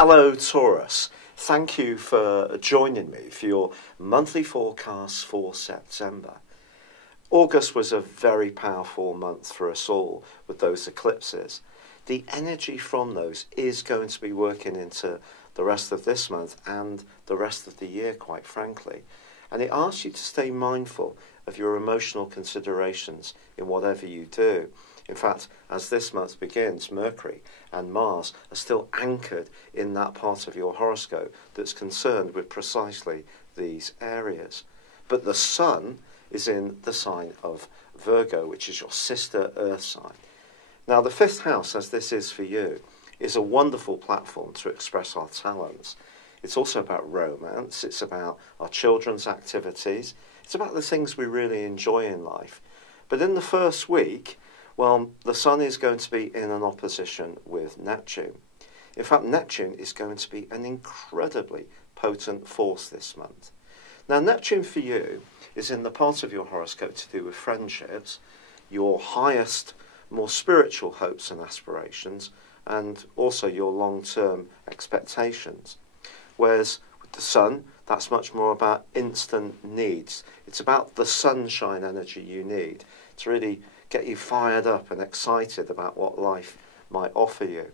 Hello Taurus, thank you for joining me for your monthly forecast for September. August was a very powerful month for us all with those eclipses. The energy from those is going to be working into the rest of this month and the rest of the year, quite frankly. And it asks you to stay mindful of your emotional considerations in whatever you do. In fact, as this month begins, Mercury and Mars are still anchored in that part of your horoscope that's concerned with precisely these areas. But the Sun is in the sign of Virgo, which is your sister Earth sign. Now, the fifth house, as this is for you, is a wonderful platform to express our talents. It's also about romance, it's about our children's activities, it's about the things we really enjoy in life. But in the first week, well, the Sun is going to be in an opposition with Neptune. In fact, Neptune is going to be an incredibly potent force this month. Now, Neptune for you is in the part of your horoscope to do with friendships, your highest, more spiritual hopes and aspirations, and also your long-term expectations. Whereas with the Sun, that's much more about instant needs. It's about the sunshine energy you need to really get you fired up and excited about what life might offer you.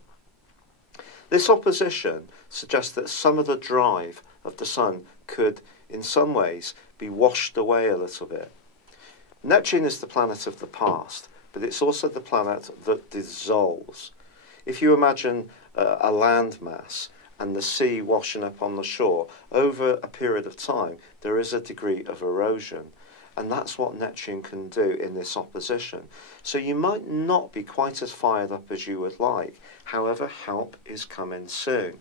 This opposition suggests that some of the drive of the Sun could, in some ways, be washed away a little bit. Neptune is the planet of the past, but it's also the planet that dissolves. If you imagine a landmass and the sea washing up on the shore, over a period of time, there is a degree of erosion. And that's what Neptune can do in this opposition. So you might not be quite as fired up as you would like. However, help is coming soon.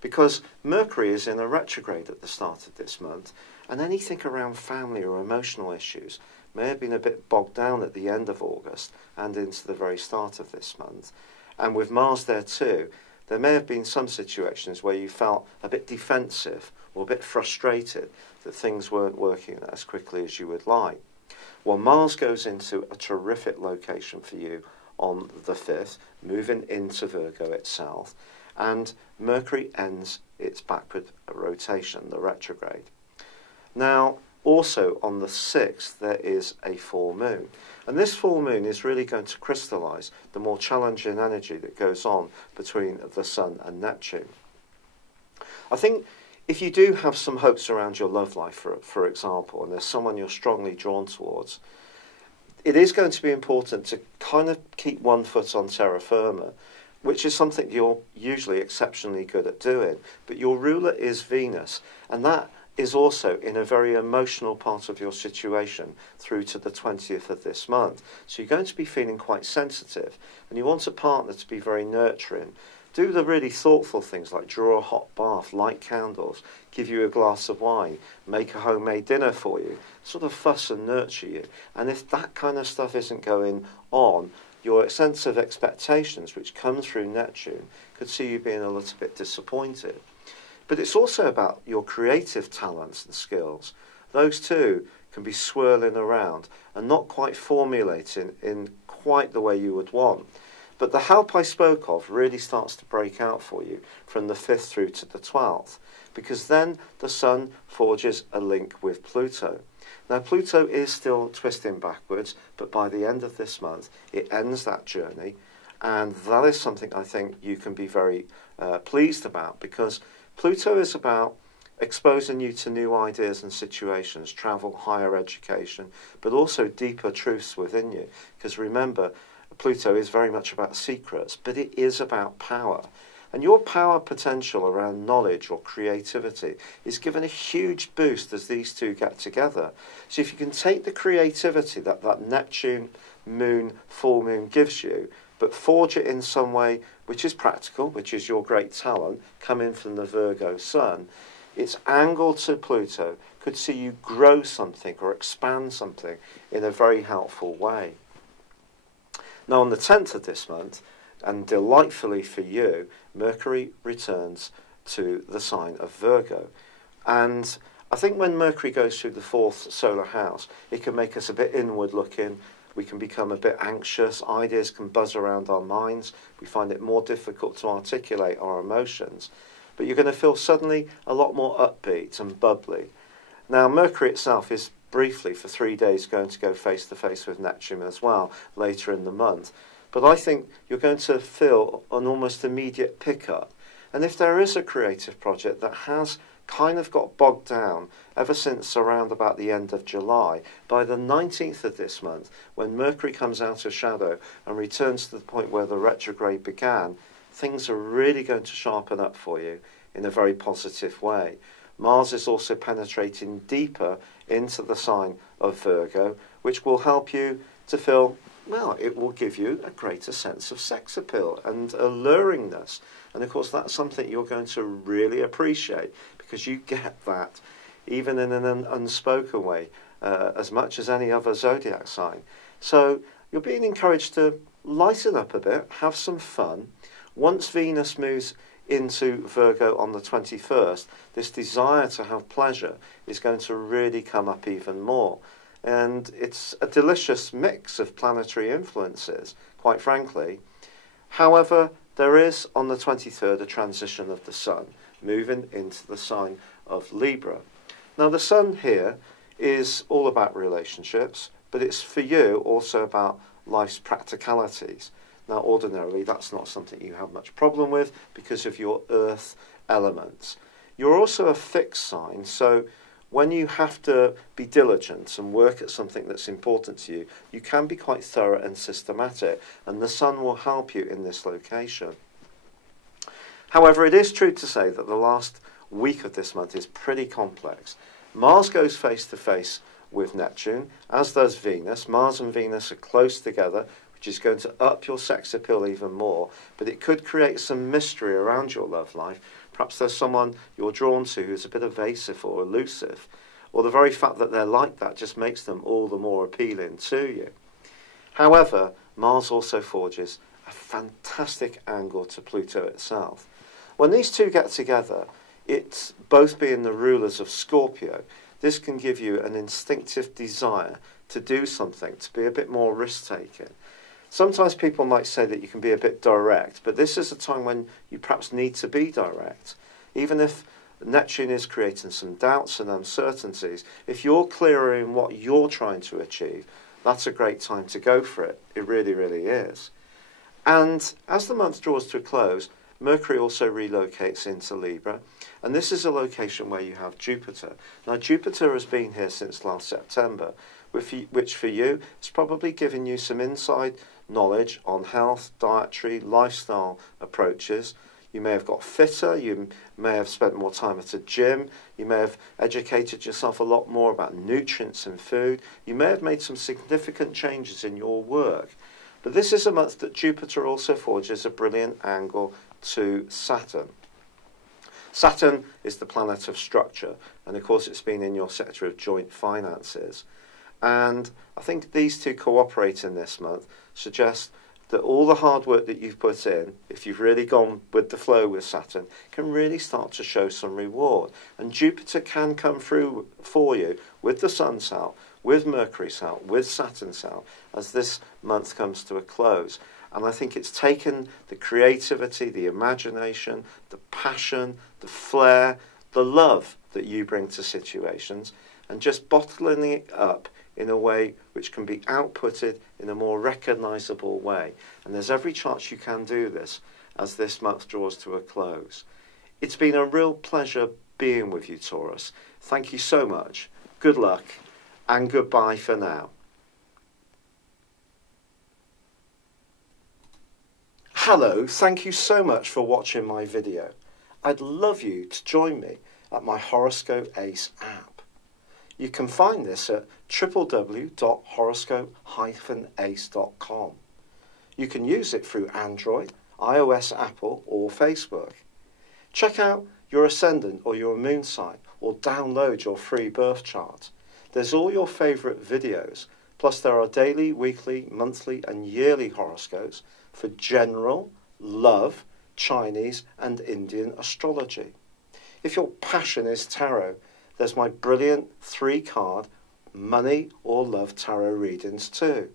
Because Mercury is in a retrograde at the start of this month, and anything around family or emotional issues may have been a bit bogged down at the end of August and into the very start of this month. And with Mars there too, there may have been some situations where you felt a bit defensive or a bit frustrated that things weren't working as quickly as you would like. Well, Mars goes into a terrific location for you on the 5th, moving into Virgo itself, and Mercury ends its backward rotation, the retrograde. Now, also on the 6th, there is a full moon. And this full moon is really going to crystallise the more challenging energy that goes on between the Sun and Neptune. I think if you do have some hopes around your love life, for example, and there's someone you're strongly drawn towards, it is going to be important to kind of keep one foot on terra firma, which is something you're usually exceptionally good at doing. But your ruler is Venus, and that is also in a very emotional part of your situation through to the 20th of this month. So you're going to be feeling quite sensitive, and you want a partner to be very nurturing. Do the really thoughtful things like draw a hot bath, light candles, give you a glass of wine, make a homemade dinner for you, sort of fuss and nurture you. And if that kind of stuff isn't going on, your sense of expectations, which come through Neptune, could see you being a little bit disappointed. But it's also about your creative talents and skills. Those too can be swirling around and not quite formulating in quite the way you would want. But the help I spoke of really starts to break out for you from the 5th through to the 12th, because then the Sun forges a link with Pluto. Now, Pluto is still twisting backwards, but by the end of this month, it ends that journey, and that is something I think you can be very pleased about, because Pluto is about exposing you to new ideas and situations, travel, higher education, but also deeper truths within you. Because remember, Pluto is very much about secrets, but it is about power. And your power potential around knowledge or creativity is given a huge boost as these two get together. So if you can take the creativity that Neptune, moon, full moon gives you, but forge it in some way which is practical, which is your great talent, coming from the Virgo Sun, its angle to Pluto could see you grow something or expand something in a very helpful way. Now, on the 10th of this month, and delightfully for you, Mercury returns to the sign of Virgo. And I think when Mercury goes through the 4th solar house, it can make us a bit inward looking, we can become a bit anxious, ideas can buzz around our minds, we find it more difficult to articulate our emotions. but you're going to feel suddenly a lot more upbeat and bubbly. Now, Mercury itself is briefly for 3 days going to go face to face with Neptune as well later in the month. But I think you're going to feel an almost immediate pickup. And if there is a creative project that has kind of got bogged down ever since around about the end of July, by the 19th of this month, when Mercury comes out of shadow and returns to the point where the retrograde began, things are really going to sharpen up for you in a very positive way. Mars is also penetrating deeper into the sign of Virgo, which will help you to feel, well, it will give you a greater sense of sex appeal and alluringness. And of course, that's something you're going to really appreciate, because you get that even in an unspoken way, as much as any other zodiac sign. So you're being encouraged to lighten up a bit, have some fun. Once Venus moves into Virgo on the 21st, this desire to have pleasure is going to really come up even more. And it's a delicious mix of planetary influences, quite frankly. However, there is on the 23rd a transition of the Sun, moving into the sign of Libra. Now, the Sun here is all about relationships, but it's for you also about life's practicalities. Now, ordinarily, that's not something you have much problem with because of your earth elements. You're also a fixed sign, so when you have to be diligent and work at something that's important to you, you can be quite thorough and systematic, and the Sun will help you in this location. However, it is true to say that the last week of this month is pretty complex. Mars goes face to face with Neptune, as does Venus. Mars and Venus are close together, which is going to up your sex appeal even more, but it could create some mystery around your love life. Perhaps there's someone you're drawn to who's a bit evasive or elusive, or the very fact that they're like that just makes them all the more appealing to you. However, Mars also forges a fantastic angle to Pluto itself. When these two get together, it's both being the rulers of Scorpio. This can give you an instinctive desire to do something, to be a bit more risk-taking. Sometimes people might say that you can be a bit direct, but this is a time when you perhaps need to be direct. Even if Neptune is creating some doubts and uncertainties, if you're clearer in what you're trying to achieve, that's a great time to go for it. It really, really is. And as the month draws to a close, Mercury also relocates into Libra, and this is a location where you have Jupiter. Now, Jupiter has been here since last September, which for you is probably giving you some inside knowledge on health, dietary, lifestyle approaches. You may have got fitter, you may have spent more time at a gym, you may have educated yourself a lot more about nutrients and food, you may have made some significant changes in your work. But this is a month that Jupiter also forges a brilliant angle to Saturn. Saturn is the planet of structure, and of course it's been in your sector of joint finances. And I think these two cooperating this month suggest that all the hard work that you've put in, if you've really gone with the flow with Saturn, can really start to show some reward. And Jupiter can come through for you with the Sun's help, with Mercury's help, with Saturn's help, as this month comes to a close. And I think it's taken the creativity, the imagination, the passion, the flair, the love that you bring to situations, and just bottling it up in a way which can be outputted in a more recognisable way. And there's every chance you can do this as this month draws to a close. It's been a real pleasure being with you, Taurus. Thank you so much. Good luck, and goodbye for now. Hello, thank you so much for watching my video. I'd love you to join me at my Horoscope Ace app. You can find this at www.horoscope-ace.com. You can use it through Android, iOS, Apple, or Facebook. Check out your ascendant or your moon sign, or download your free birth chart. There's all your favourite videos, plus there are daily, weekly, monthly and yearly horoscopes for general, love, Chinese and Indian astrology. If your passion is tarot, there's my brilliant 3-card money or love tarot readings too.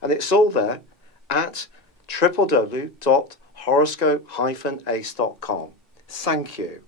And it's all there at www.horoscope-ace.com. Thank you.